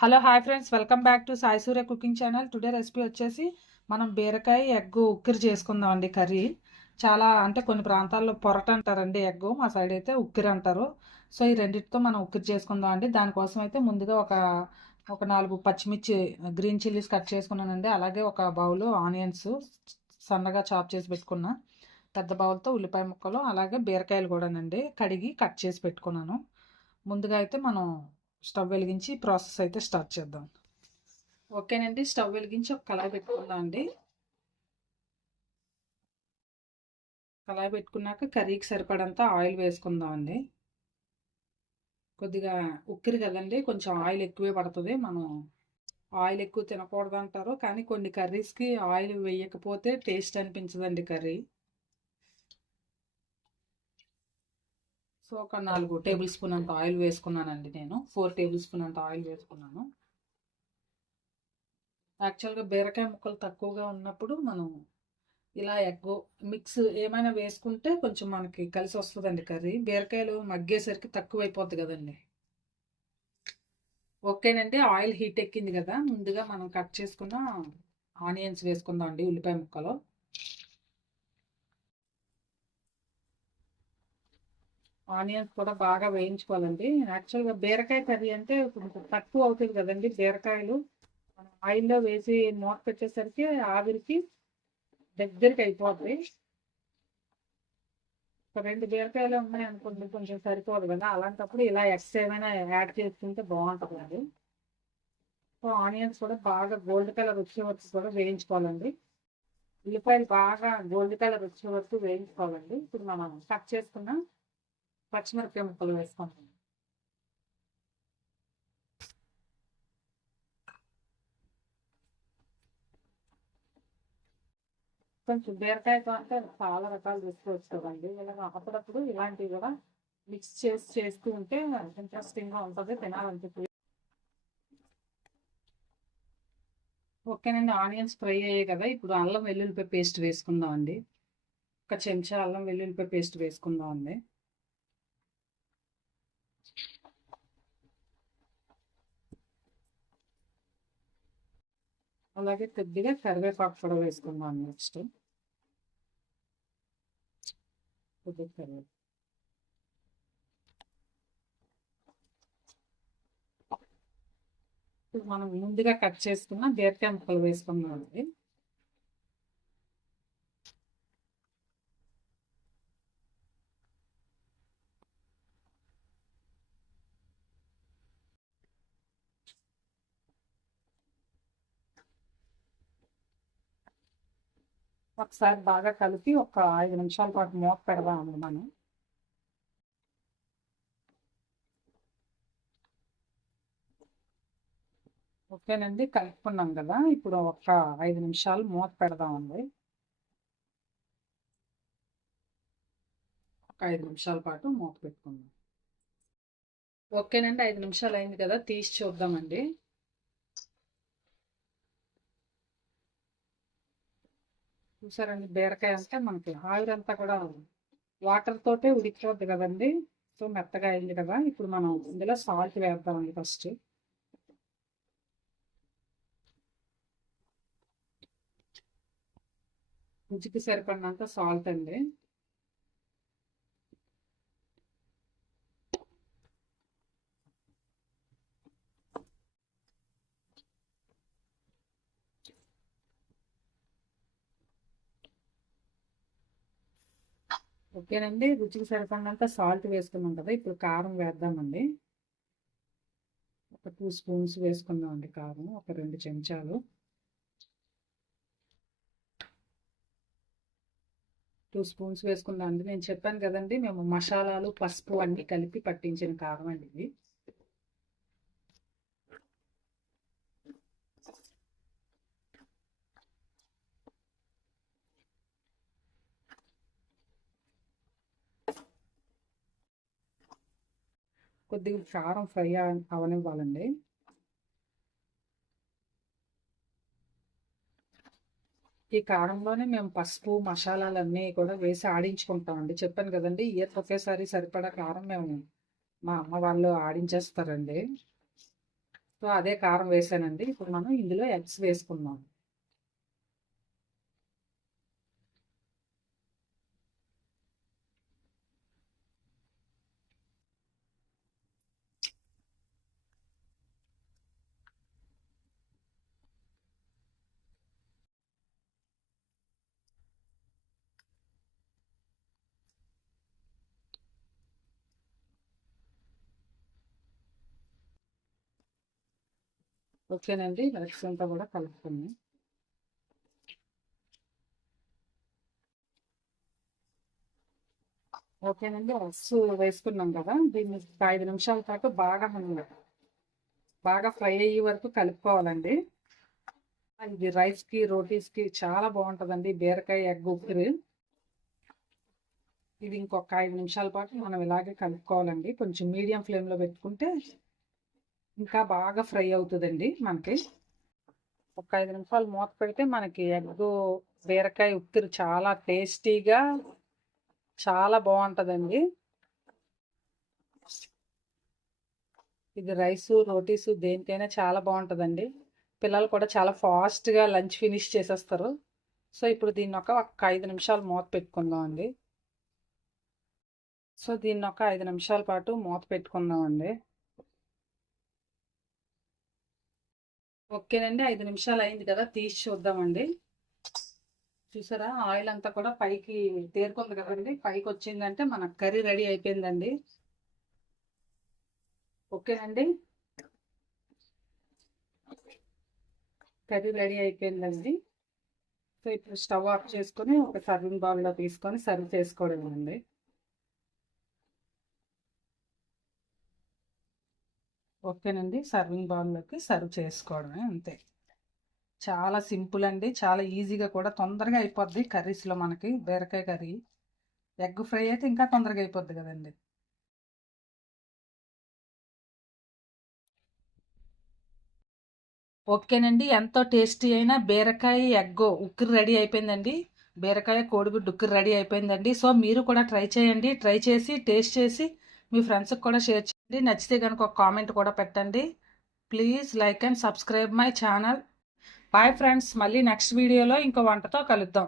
Hello hi friends, welcome back to Sai Surya cooking channel. Today recipe వచ్చేసి మనం బీరకాయ egg ఉక్కిరి చేసుకుందాం అండి. కర్రీ చాలా అంటే కొన్ని ప్రాంతాల్లో పొరట అంటారండి, ఎగ్ మా సైడ్ అయితే ఉక్కిరి అంటారు. సో ఈ రెండింటితో మనం ఉక్కిరి చేసుకుందాం అండి. దానికోసం అయితే ముందుగా ఒక 4 పచ్చిమిర్చి గ్రీన్ చిల్లీస్ కట్ చేసుకున్నానండి. అలాగే ఒక బౌల్ ఆనియన్స్ సన్నగా చాప్ చేసి పెట్టుకున్నా. పెద్ద బౌల్తో ఉల్లిపాయ ముక్కలు, అలాగే బీరకాయలు కూడానండి కడిగి కట్ చేసి పెట్టుకున్నాను. ముందుగా అయితే మనం స్టవ్ వెలిగించి ప్రాసెస్ అయితే స్టార్ట్ చేద్దాం. ఓకేనండి, స్టవ్ వెలిగించి ఒక కళాయి పెట్టుకుందాం అండి. కళాయి పెట్టుకున్నాక కర్రీకి సరిపడంత ఆయిల్ వేసుకుందాం అండి. కొద్దిగా ఉక్కిరి కదండి, కొంచెం ఆయిల్ ఎక్కువే పడుతుంది. మనం ఆయిల్ ఎక్కువ తినకూడదు అంటారు, కానీ కొన్ని కర్రీస్కి ఆయిల్ వేయకపోతే టేస్ట్ అనిపించదండి కర్రీ. సో ఒక 4 టేబుల్ స్పూన్ అంత ఆయిల్ వేసుకున్నానండి. నేను 4 టేబుల్ స్పూన్ అంత ఆయిల్ వేసుకున్నాను. యాక్చువల్గా బీరకాయ ముక్కలు తక్కువగా ఉన్నప్పుడు మనం ఇలా ఎగ్ మిక్స్ ఏమైనా వేసుకుంటే కొంచెం మనకి కలిసి వస్తుందండి కర్రీ. బీరకాయలు మగ్గేసరికి తక్కువ అయిపోద్ది కదండి. ఓకేనండి, ఆయిల్ హీట్ ఎక్కింది కదా, ముందుగా మనం కట్ చేసుకున్న ఆనియన్స్ వేసుకుందాం అండి, ఉల్లిపాయ ముక్కలు. ఆనియన్స్ కూడా బాగా వేయించుకోవాలండి. యాక్చువల్గా బీరకాయ కర్రీ అంటే కొంచెం తక్కువ అవుతుంది కదండి బీరకాయలు. మనం ఆయిల్లో వేసి మూత పెట్టేసరికి ఆవిరికి దగ్గరికి అయిపోద్ది. ఒక 2 బీరకాయలు ఉన్నాయి అనుకోండి, కొంచెం సరిపోదు కదా. అలాంటప్పుడు ఇలా ఎక్స్ట్రా ఏమైనా యాడ్ చేసుకుంటే బాగుంటుంది అది. సో ఆనియన్స్ కూడా బాగా గోల్డ్ కలర్ వచ్చే వరకు కూడా వేయించుకోవాలండి. ఉల్లిపాయలు బాగా గోల్డ్ కలర్ వచ్చే వరకు వేయించుకోవాలండి. ఇప్పుడు మనం కట్ చేసుకున్న పచ్చిమిరపకాయ ముక్కలు వేసుకుంటాం. కొంచెం బీరకాయతో అంటే చాలా రకాలు చేసుకోవచ్చు కదండి. ఇలా అప్పుడప్పుడు ఇలాంటివి కూడా మిక్స్ చేసి చేస్తూ ఉంటే ఇంట్రెస్టింగ్గా ఉంటుంది, తినాలనిపిస్తుంది. ఓకేనండి, ఆనియన్స్ ఫ్రై అయ్యాయి కదా. ఇప్పుడు అల్లం వెల్లుల్లిపాయ పేస్ట్ వేసుకుందాం అండి. ఒక చెంచా అల్లం వెల్లుల్లిపాయ పేస్ట్ వేసుకుందాం అండి. అలాగే కొద్దిగా కరివేపాకు కూడా వేసుకుందాం నెక్స్ట్. కొద్దిగా కరివేపాకు. ఇప్పుడు మనం ముందుగా కట్ చేసుకున్న బీరకాయ ముక్కలు వేసుకుందాం అండి. ఒకసారి బాగా కలిపి ఒక 5 నిమిషాల పాటు మూత పెడదామండి మనం. ఓకేనండి, కలుపుకున్నాం కదా. ఇప్పుడు ఒక 5 నిమిషాలు మూత పెడదామండి. ఒక 5 నిమిషాల పాటు మూత పెట్టుకుందాం. ఓకేనండి, 5 నిమిషాలు అయింది కదా, తీసి చూద్దామండి. చూసారండి, బీరకాయ అంటే మనకి ఆవిరంతా కూడా వాటర్ తోటే ఉడికిపోద్ది కదండి. సో మెత్తగా అయింది కదా. ఇప్పుడు మనం ఇందులో సాల్ట్ వేద్దామండి ఫస్ట్. రుచికి సరిపడినంత సాల్ట్ అండి. ఓకేనండి, రుచికి సరిపడినంత సాల్ట్ వేసుకున్నాం కదా. ఇప్పుడు కారం వేద్దామండి. ఒక 2 స్పూన్స్ వేసుకుందామండి కారం, ఒక 2 చెంచాలు. 2 స్పూన్స్ వేసుకుందామండి. నేను చెప్పాను కదండి, మేము మసాలాలు పసుపు అన్నీ కలిపి పట్టించిన కారం అండి ఇది. కొద్దిగా కారం ఫ్రై అవనివ్వాలండి. ఈ కారంలోనే మేము పసుపు మసాలాలన్నీ కూడా వేసి ఆడించుకుంటామండి. చెప్పాను కదండి, ఒకేసారి సరిపడా కారం మేము మా అమ్మ వాళ్ళు ఆడించేస్తారండి. సో అదే కారం వేసానండి. ఇప్పుడు మనం ఇందులో ఎగ్స్ వేసుకుందాం. ఓకేనండి, ఎగ్స్ అంతా కూడా కలుపుకున్నాం. ఓకేనండి, ఎగ్స్ వేసుకున్నాం కదా, దీన్ని 5 నిమిషాల పాటు బాగా ఫ్రై అయ్యే వరకు కలుపుకోవాలండి. ఇది రైస్కి రోటీస్కి చాలా బాగుంటుందండి బీరకాయ ఎగ్ ఉక్కిరి. ఇది ఇంకొక 5 నిమిషాల పాటు మనం ఇలాగే కలుపుకోవాలండి. కొంచెం మీడియం ఫ్లేమ్లో పెట్టుకుంటే ఇంకా బాగా ఫ్రై అవుతుందండి. మనకి ఒక 5 నిమిషాలు మూత పెడితే మనకి ఎగ్ బీరకాయ ఉక్కిరి చాలా టేస్టీగా చాలా బాగుంటుందండి. ఇది రైసు రోటీసు దేనికైనా చాలా బాగుంటుందండి. పిల్లలు కూడా చాలా ఫాస్ట్గా లంచ్ ఫినిష్ చేసేస్తారు. సో ఇప్పుడు దీన్ని ఒక 5 నిమిషాలు మూత పెట్టుకుందాం అండి. సో దీన్ని ఒక 5 నిమిషాల పాటు మూత పెట్టుకుందామండి. ఓకేనండి, 5 నిమిషాలు అయింది కదా, తీసి చూద్దామండి. చూసారా, ఆయిల్ అంతా కూడా పైకి తేరుకుంది కదండి. పైకి వచ్చిందంటే మన కర్రీ రెడీ అయిపోయిందండి. ఓకేనండి, కర్రీ రెడీ అయిపోయిందండి. సో ఇప్పుడు స్టవ్ ఆఫ్ చేసుకొని ఒక సర్వింగ్ బౌల్లో తీసుకొని సర్వ్ చేసుకోవడం అండి. ఓకేనండి, సర్వింగ్ బౌల్లోకి సర్వ్ చేసుకోవడమే, అంతే. చాలా సింపుల్ అండి, చాలా ఈజీగా కూడా తొందరగా అయిపోద్ది కర్రీస్లో. మనకి బీరకాయ కర్రీ ఎగ్ ఫ్రై అయితే ఇంకా తొందరగా అయిపోద్ది కదండి. ఓకేనండి, ఎంతో టేస్టీ అయిన బీరకాయ ఎగ్ ఉక్కిరి రెడీ అయిపోయిందండి. బీరకాయ కోడిగుడ్డు ఉక్కిరి రెడీ అయిపోయిందండి. సో మీరు కూడా ట్రై చేయండి. ట్రై చేసి టేస్ట్ చేసి మీ ఫ్రెండ్స్కి కూడా షేర్ చేయండి. నచ్చితే కనుక ఒక కామెంట్ కూడా పెట్టండి. Please like and subscribe my channel. Bye friends, మళ్ళీ నెక్స్ట్ వీడియోలో ఇంకో వంటతో కలుద్దాం.